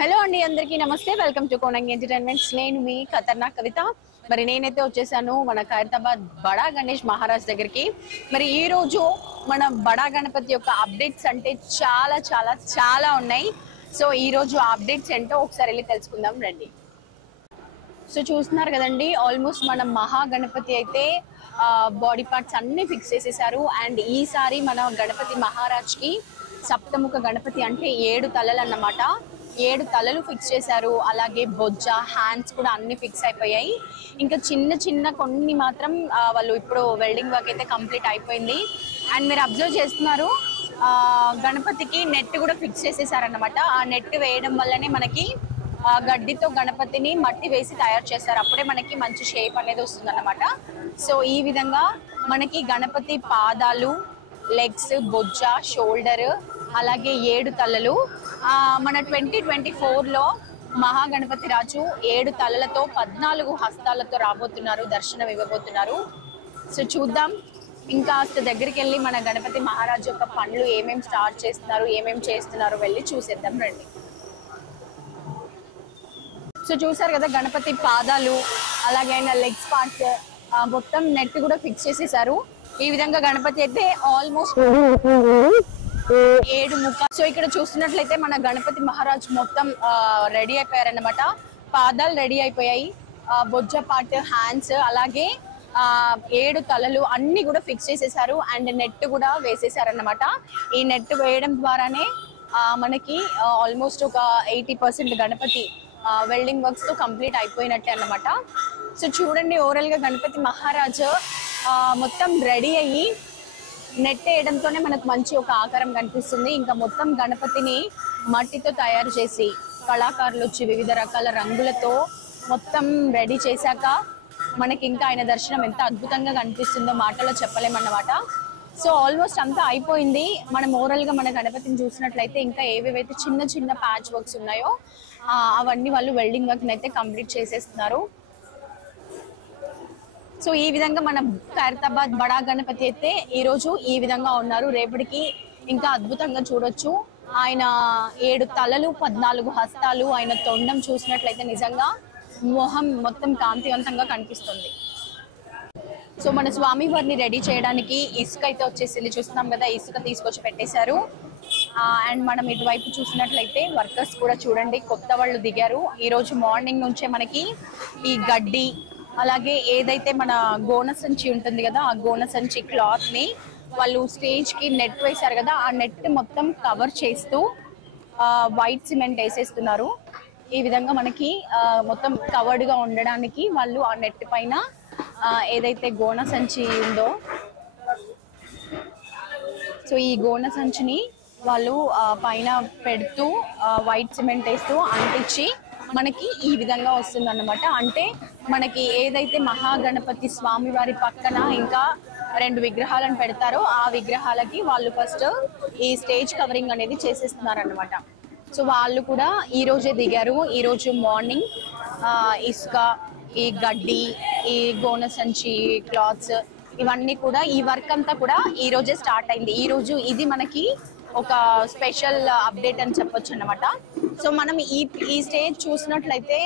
Hello అండి, అందరికీ నమస్తే. Welcome to Konangi entertainments. నేను మీ ఖతర్నాక్ కవిత. మరి నేనైతే వచ్చేసాను మన ఖైరతాబాద్ బడా గణేష్ మహారాజ్ దగ్గరికి. మరి ఈ రోజు మన బడా గణపతి యొక్క అప్డేట్స్ అంటే చాలా చాలా చాలా ఉన్నాయి. సో ఈ రోజు అప్డేట్స్ ఏంటో ఒకసారి వెళ్ళి తెలుసుకుందాం రండి. సో చూస్తున్నారు కదండి, ఆల్మోస్ట్ మన మహా గణపతి అయితే బాడీ పార్ట్స్ అన్ని ఫిక్స్ చేసేసారు. అండ్ ఈసారి మన గణపతి మహారాజ్ కి సప్తముఖ గణపతి అంటే 7 తలలు అన్నమాట. 7 తలలు ఫిక్స్ చేశారు. అలాగే బొజ్జ, హ్యాండ్స్ కూడా అన్ని ఫిక్స్ అయిపోయాయి. ఇంకా చిన్న చిన్న కొన్ని మాత్రం వాళ్ళు ఇప్పుడు వెల్డింగ్ వర్క్ అయితే కంప్లీట్ అయిపోయింది. అండ్ మీరు అబ్జర్వ్ చేస్తున్నారు, గణపతికి నెట్ కూడా ఫిక్స్ చేసేసారన్నమాట. ఆ నెట్ వేయడం వల్లనే మనకి గడ్డితో గణపతిని మట్టి వేసి తయారు చేస్తారు. అప్పుడే మనకి మంచి షేప్ అనేది వస్తుంది అన్నమాట. సో ఈ విధంగా మనకి గణపతి పాదాలు, లెగ్స్, బొజ్జ, షోల్డర్, అలాగే 7 తలలు. మన 2024లో మహాగణపతి రాజు 7 తలలతో 14 హస్తాలతో రాబోతున్నారు, దర్శనం ఇవ్వబోతున్నారు. సో చూద్దాం, ఇంకా దగ్గరికి వెళ్ళి మన గణపతి మహారాజు యొక్క పనులు ఏమేమి స్టార్ట్ చేస్తున్నారు, ఏమేమి చేస్తున్నారు వెళ్ళి చూసేద్దాం రండి. సో చూసారు కదా, గణపతి పాదాలు అలాగే ఆయన లెగ్స్ పార్ట్స్ మొత్తం నెట్ కూడా ఫిక్స్ చేసేసారు. ఈ విధంగా గణపతి అయితే ఆల్మోస్ట్ 7 ముఖ. సో ఇక్కడ చూస్తున్నట్లయితే మన గణపతి మహారాజ్ మొత్తం రెడీ అయిపోయారన్నమాట. పాదాలు రెడీ అయిపోయాయి, బొజ్జ పార్ట్, హ్యాండ్స్, అలాగే 7 తలలు అన్ని కూడా ఫిక్స్ చేసేసారు. అండ్ నెట్ కూడా వేసేసారన్నమాట. ఈ నెట్ వేయడం ద్వారానే మనకి ఆల్మోస్ట్ ఒక 80% గణపతి వెల్డింగ్ వర్క్స్ తో కంప్లీట్ అయిపోయినట్టే అన్నమాట. సో చూడండి, ఓవరాల్ గా గణపతి మహారాజ్ మొత్తం రెడీ అయ్యి నెట్ వేయడంతోనే మనకు మంచి ఒక ఆకారం కనిపిస్తుంది. ఇంకా మొత్తం గణపతిని మట్టితో తయారు చేసి కళాకారులు వచ్చి వివిధ రకాల రంగులతో మొత్తం రెడీ చేశాక మనకి ఇంకా ఆయన దర్శనం ఎంత అద్భుతంగా కనిపిస్తుందో మాటలో చెప్పలేమన్నమాట. సో ఆల్మోస్ట్ అంతా అయిపోయింది. మనం ఓవరాల్ గా మన గణపతిని చూసినట్లయితే ఇంకా ఏవేవైతే చిన్న చిన్న ప్యాచ్ వర్క్స్ ఉన్నాయో అవన్నీ వాళ్ళు వెల్డింగ్ వర్క్ అయితే కంప్లీట్ చేసేస్తున్నారు. సో ఈ విధంగా మన ఖైరతాబాద్ బడా గణపతి అయితే ఈ రోజు ఈ విధంగా ఉన్నారు. రేపటికి ఇంకా అద్భుతంగా చూడొచ్చు. ఆయన 7 తలలు, 14 హస్తాలు, ఆయన తొండం చూసినట్లయితే నిజంగా మొహం మొత్తం కాంతివంతంగా కనిపిస్తుంది. సో మన స్వామి వారిని రెడీ చేయడానికి ఇసుక అయితే వచ్చేసి చూస్తున్నాం కదా, ఇసుక తీసుకొచ్చి పెట్టేశారు. అండ్ మనం ఇటువైపు చూసినట్లయితే వర్కర్స్ కూడా చూడండి, కొత్త వాళ్ళు దిగారు. ఈ రోజు మార్నింగ్ నుంచే మనకి ఈ గడ్డి, అలాగే ఏదైతే మన గోన సంచి ఉంటుంది కదా, ఆ గోన సంచి క్లాత్ ని వాళ్ళు స్టేజ్ కి నెట్ వేశారు కదా, ఆ నెట్ మొత్తం కవర్ చేస్తూ వైట్ సిమెంట్ వేసేస్తున్నారు. ఈ విధంగా మనకి మొత్తం కవర్డ్ గా ఉండడానికి వాళ్ళు ఆ నెట్ పైన ఏదైతే గోన సంచి ఉందో, సో ఈ గోన సంచిని వాళ్ళు పైన పెడుతూ వైట్ సిమెంట్ వేస్తూ అంటించి మనకి ఈ విధంగా వస్తుంది అన్నమాట. అంటే మనకి ఏదైతే మహాగణపతి స్వామి వారి పక్కన ఇంకా 2 విగ్రహాలను పెడతారో ఆ విగ్రహాలకి వాళ్ళు ఫస్ట్ ఈ స్టేజ్ కవరింగ్ అనేది చేసేస్తున్నారు అన్నమాట. సో వాళ్ళు కూడా ఈ రోజే దిగారు. ఈ రోజు మార్నింగ్ ఇసుక, ఈ గడ్డి, ఈ గోన సంచి క్లాత్స్, ఇవన్నీ కూడా ఈ వర్క్ అంతా కూడా ఈ రోజే స్టార్ట్ అయింది. ఈ రోజు ఇది మనకి ఒక స్పెషల్ అప్డేట్ అని చెప్పొచ్చు అన్నమాట. సో మనం ఈ స్టేజ్ చూసినట్లయితే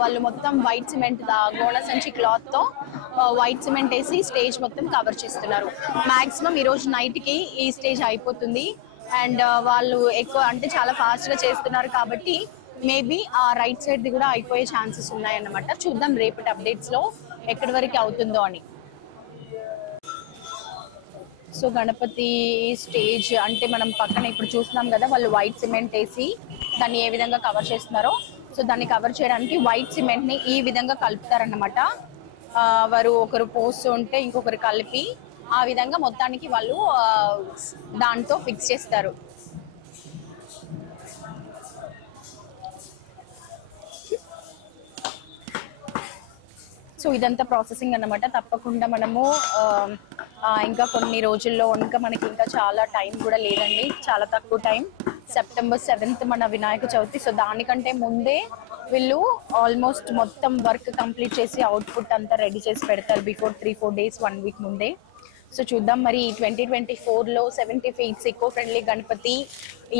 వాళ్ళు మొత్తం వైట్ సిమెంట్, గోన సంచి క్లాత్ తో వైట్ సిమెంట్ వేసి స్టేజ్ మొత్తం కవర్ చేస్తున్నారు. మాక్సిమం ఈ రోజు నైట్ కి ఈ స్టేజ్ అయిపోతుంది. అండ్ వాళ్ళు ఎక్కువ అంటే చాలా ఫాస్ట్ గా చేస్తున్నారు కాబట్టి మేబీ ఆ రైట్ సైడ్ ది కూడా అయిపోయే ఛాన్సెస్ ఉన్నాయన్నమాట. చూద్దాం రేపటి అప్డేట్స్ లో ఎక్కడి వరకు అవుతుందో అని. సో గణపతి స్టేజ్ అంటే మనం పక్కన ఇప్పుడు చూస్తున్నాం కదా, వాళ్ళు వైట్ సిమెంట్ వేసి దాన్ని ఏ విధంగా కవర్ చేస్తున్నారో, సో దాన్ని కవర్ చేయడానికి వైట్ సిమెంట్ ని ఈ విధంగా కలుపుతారన్నమాట. వారు ఒకరు పోస్తూ ఉంటే ఇంకొకరు కలిపి ఆ విధంగా మొత్తానికి వాళ్ళు దాంతో ఫిక్స్ చేస్తారు. సో ఇదంతా ప్రాసెసింగ్ అన్నమాట. తప్పకుండా మనము ఇంకా కొన్ని రోజుల్లో ఇంకా మనకి ఇంకా చాలా టైం కూడా లేదండి, చాలా తక్కువ టైం. సెప్టెంబర్ 7th మన వినాయక చవితి. సో దానికంటే ముందే వీళ్ళు ఆల్మోస్ట్ మొత్తం వర్క్ కంప్లీట్ చేసి అవుట్పుట్ అంతా రెడీ చేసి పెడతారు. బిఫోర్ 3-4 days, 1 week ముందే. సో చూద్దాం మరి 2024లో 70 feet eco friendly గణపతి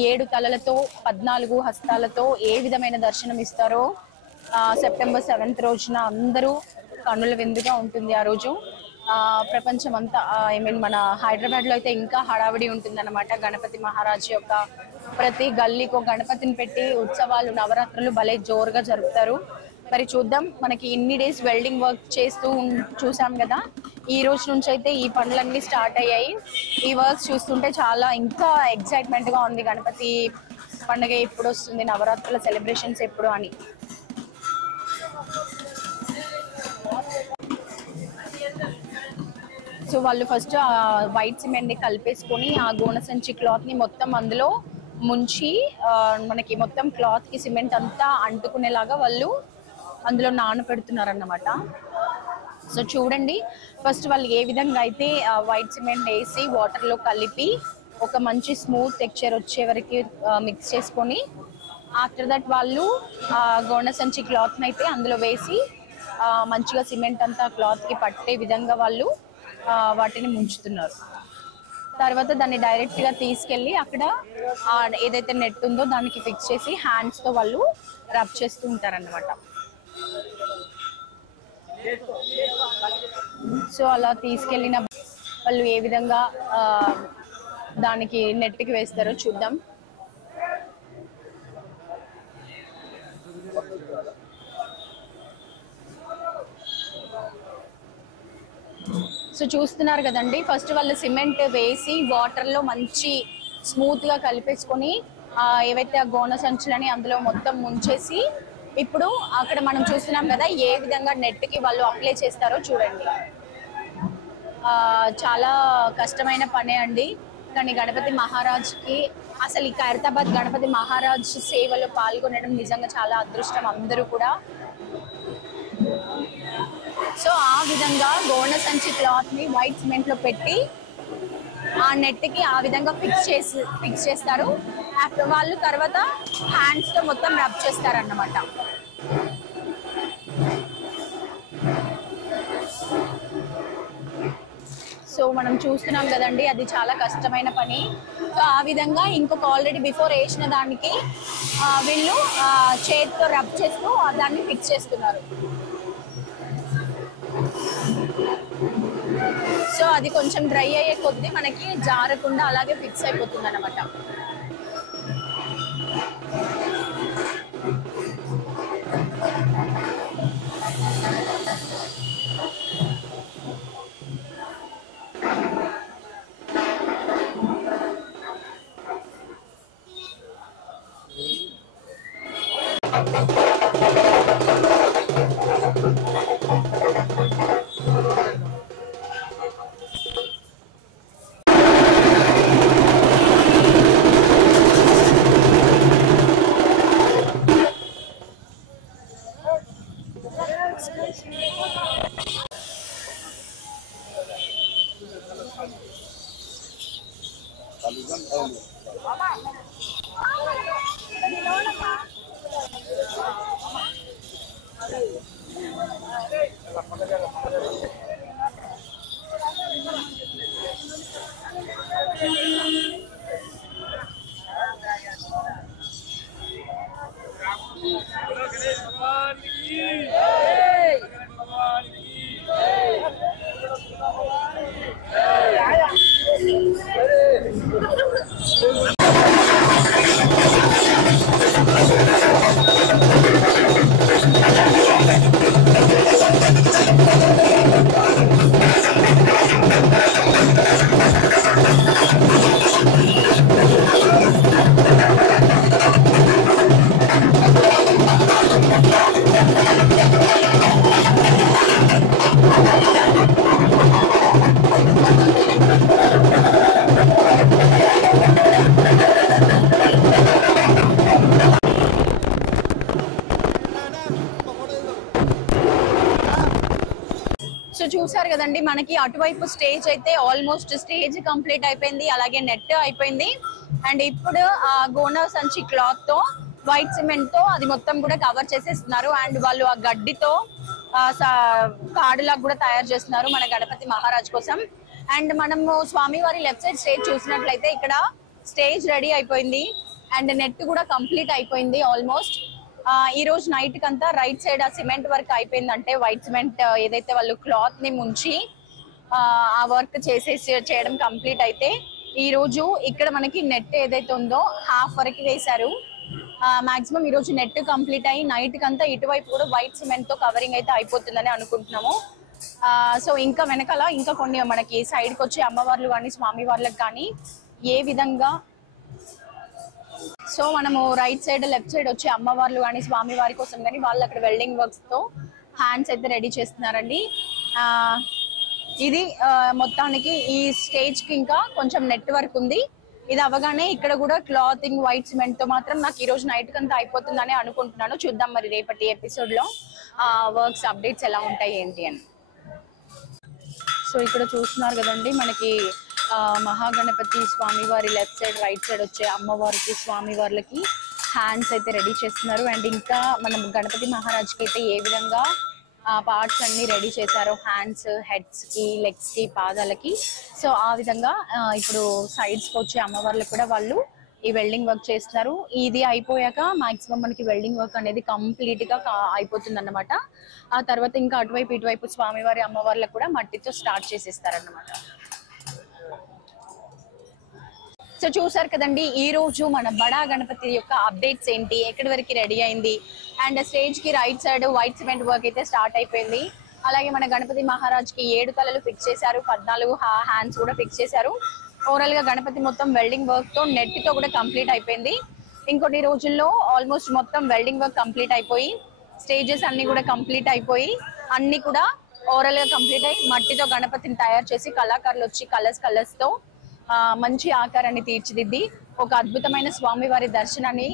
7 తలలతో 14 హస్తాలతో ఏ విధమైన దర్శనం ఇస్తారో సెప్టెంబర్ 7th రోజున అందరూ కన్నుల విందుగా ఉంటుంది. ఆ రోజు ప్రపంచం అంతా ఐ మీన్ మన హైదరాబాద్ లో అయితే ఇంకా హడావిడి ఉంటుంది అనమాట. గణపతి మహారాజ్ యొక్క ప్రతి గల్లీకో గణపతిని పెట్టి ఉత్సవాలు నవరాత్రులు భలే జోరుగా జరుపుతారు. మరి చూద్దాం, మనకి ఇన్ని డేస్ వెల్డింగ్ వర్క్ చేస్తూ చూసాం కదా, ఈ రోజు నుంచి అయితే ఈ పనులన్నీ స్టార్ట్ అయ్యాయి. ఈ వర్క్స్ చూస్తుంటే చాలా ఇంకా ఎక్సైట్మెంట్ గా ఉంది. గణపతి పండుగ ఎప్పుడు వస్తుంది, నవరాత్రుల సెలబ్రేషన్స్ ఎప్పుడు అని. సో వాళ్ళు ఫస్ట్ ఆ వైట్ సిమెంట్ ని కలిపేసుకొని ఆ గోన సంచి క్లాత్ ని మొత్తం అందులో ముంచి మనకి మొత్తం క్లాత్ కి సిమెంట్ అంతా అంటుకునేలాగా వాళ్ళు అందులో నానపెడుతున్నారు అన్నమాట. సో చూడండి, ఫస్ట్ వాళ్ళు ఏ విధంగా అయితే వైట్ సిమెంట్ వేసి వాటర్ లో కలిపి ఒక మంచి స్మూత్ టెక్స్చర్ వచ్చే వరకు మిక్స్ చేసుకొని ఆఫ్టర్ దట్ వాళ్ళు గోన సంచి క్లాత్ ని అయితే అందులో వేసి మంచిగా సిమెంట్ అంతా క్లాత్ కి పట్టే విధంగా వాళ్ళు వాటిని ముంచుతున్నారు. తర్వాత దాన్ని డైరెక్ట్ గా తీసుకెళ్లి అక్కడ ఏదైతే నెట్ ఉందో దానికి ఫిక్స్ చేసి హ్యాండ్స్ తో వాళ్ళు రబ్ చేస్తూ ఉంటారన్నమాట. సో అలా తీసుకెళ్లిన వాళ్ళు ఏ విధంగా దానికి నెట్కి వేస్తారో చూద్దాం. సో చూస్తున్నారు కదండి, ఫస్ట్ వాళ్ళు సిమెంట్ వేసి వాటర్ లో మంచి స్మూత్ గా కలిపేసుకొని ఏవైతే ఆ గోన సంచులని అందులో మొత్తం ముంచేసి ఇప్పుడు అక్కడ మనం చూస్తున్నాం కదా ఏ విధంగా నెట్ కి వాళ్ళు అప్లై చేస్తారో చూడండి. చాలా కష్టమైన పనే అండి. కానీ గణపతి మహారాజ్ కి అసలు ఈ ఖైరతాబాద్ గణపతి మహారాజ్ సేవలో పాల్గొనడం నిజంగా చాలా అదృష్టం అందరూ కూడా. సో ఆ విధంగా గోన సంచి క్లాత్ ని వైట్ సిమెంట్ లో పెట్టి ఆ నెట్ కి ఆ విధంగా ఫిక్స్ చేస్తారు. వాళ్ళు తర్వాత హ్యాండ్స్ తో మొత్తం రబ్ చేస్తారు అన్నమాట. సో మనం చూస్తున్నాం కదండి, అది చాలా కష్టమైన పని. సో ఆ విధంగా ఇంకొక ఆల్రెడీ బిఫోర్ వేసిన దానికి వీళ్ళు చేతితో రబ్ చేస్తూ దాన్ని ఫిక్స్ చేస్తున్నారు. సో అది కొంచెం డ్రై అయ్యే కొద్దీ మనకి జారకుండా అలాగే ఫిక్స్ అయిపోతుంది అన్నమాట. సో చూసారు కదండి, మనకి అటువైపు స్టేజ్ అయితే ఆల్మోస్ట్ స్టేజ్ కంప్లీట్ అయిపోయింది, అలాగే నెట్ అయిపోయింది. అండ్ ఇప్పుడు ఆ గోన సంచి క్లాత్ తో వైట్ సిమెంట్ తో అది మొత్తం కూడా కవర్ చేసేస్తున్నారు. అండ్ వాళ్ళు ఆ గడ్డితో కాడులాగా కూడా తయారు చేస్తున్నారు మన గణపతి మహారాజ్ కోసం. అండ్ మనము స్వామివారి లెఫ్ట్ సైడ్ స్టేజ్ చూసినట్లయితే ఇక్కడ స్టేజ్ రెడీ అయిపోయింది అండ్ నెట్ కూడా కంప్లీట్ అయిపోయింది ఆల్మోస్ట్. ఈ రోజు నైట్ కంతా రైట్ సైడ్ ఆ సిమెంట్ వర్క్ అయిపోయింది, అంటే వైట్ సిమెంట్ ఏదైతే వాళ్ళు క్లాత్ ని ముంచి ఆ వర్క్ చేయడం కంప్లీట్ అయితే ఈ రోజు ఇక్కడ మనకి నెట్ ఏదైతే ఉందో హాఫ్ వరకు వేశారు. మాక్సిమం ఈ రోజు నెట్ కంప్లీట్ అయ్యి నైట్ కంతా ఇటువైపు కూడా వైట్ సిమెంట్ తో కవరింగ్ అయితే అయిపోతుందని అనుకుంటున్నాము. సో ఇంకా వెనకాల ఇంకా కొన్ని మనకి సైడ్ కి వచ్చే అమ్మవార్లు కానీ స్వామి వార్లకు కానీ ఏ విధంగా, సో మనము రైట్ సైడ్ లెఫ్ట్ సైడ్ వచ్చే అమ్మవార్లు కానీ స్వామి వారి కోసం కానీ వాళ్ళు అక్కడ వెల్డింగ్ వర్క్స్ తో హ్యాండ్స్ అయితే రెడీ చేస్తున్నారండి. ఇది మొత్తానికి ఈ స్టేజ్ కి ఇంకా కొంచెం నెట్ వర్క్ ఉంది. ఇది అవగానే ఇక్కడ కూడా క్లాతింగ్ వైట్ సిమెంట్ తో మాత్రం నాకు ఈ రోజు నైట్ కంతా అయిపోతుందని అనుకుంటున్నాను. చూద్దాం మరి రేపటి ఎపిసోడ్ లో వర్క్స్ అప్డేట్స్ ఎలా ఉంటాయి ఏంటి అని. సో ఇక్కడ చూస్తున్నారు కదండి మనకి మహాగణపతి స్వామివారి లెఫ్ట్ సైడ్ రైట్ సైడ్ వచ్చే అమ్మవారికి స్వామివార్లకి హ్యాండ్స్ అయితే రెడీ చేస్తున్నారు. అండ్ ఇంకా మనం గణపతి మహారాజ్కి అయితే ఏ విధంగా పార్ట్స్ అన్ని రెడీ చేశారో హ్యాండ్స్, హెడ్స్ కి, లెగ్స్ కి, పాదాలకి, సో ఆ విధంగా ఇప్పుడు సైడ్స్ కి వచ్చే అమ్మవార్లకు కూడా వాళ్ళు ఈ వెల్డింగ్ వర్క్ చేస్తున్నారు. ఇది అయిపోయాక మాక్సిమం మనకి వెల్డింగ్ వర్క్ అనేది కంప్లీట్ గా అయిపోతుంది అన్నమాట. ఆ తర్వాత ఇంకా అటువైపు ఇటువైపు స్వామివారి అమ్మవార్లకు కూడా మట్టితో స్టార్ట్ చేసేస్తారన్నమాట. సో చూసారు కదండి ఈ రోజు మన బడా గణపతి యొక్క అప్డేట్స్ ఏంటి, ఎక్కడి వరకు రెడీ అయింది. అండ్ స్టేజ్ కి right side white cement work అయితే స్టార్ట్ అయిపోయింది. అలాగే మన గణపతి మహారాజ్ కి 7 తలలు ఫిక్స్ చేశారు, 14 హ్యాండ్స్ కూడా ఫిక్స్ చేశారు. ఓవరాల్ గా గణపతి మొత్తం వెల్డింగ్ వర్క్ తో నెట్ తో కూడా కంప్లీట్ అయిపోయింది. ఇంకొన్ని రోజుల్లో ఆల్మోస్ట్ మొత్తం వెల్డింగ్ వర్క్ కంప్లీట్ అయిపోయి స్టేజెస్ అన్ని కూడా కంప్లీట్ అయిపోయి అన్ని కూడా ఓవరాల్ గా కంప్లీట్ అయ్యి మట్టితో గణపతిని తయారు చేసి కళాకారులు వచ్చి కలర్స్ తో మంచి ఆకారాన్ని తీర్చిదిద్ది ఒక అద్భుతమైన స్వామివారి దర్శనాన్ని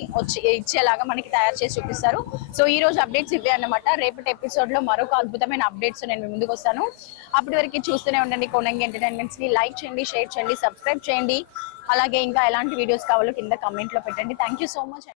ఇచ్చేలాగా మనకి తయారు చేసి చూపిస్తారు. సో ఈ రోజు అప్డేట్స్ ఇవే అన్నమాట. రేపటి ఎపిసోడ్ లో మరొక అద్భుతమైన అప్డేట్స్ నేను ముందుకు వస్తాను. అప్పటి వరకు చూస్తూనే ఉండండి కోనంగి ఎంటర్టైన్మెంట్స్ ని. లైక్ చేయండి, షేర్ చేయండి, సబ్స్క్రైబ్ చేయండి. అలాగే ఇంకా ఎలాంటి వీడియోస్ కావాలో కింద కమెంట్ లో పెట్టండి. Thank you so much.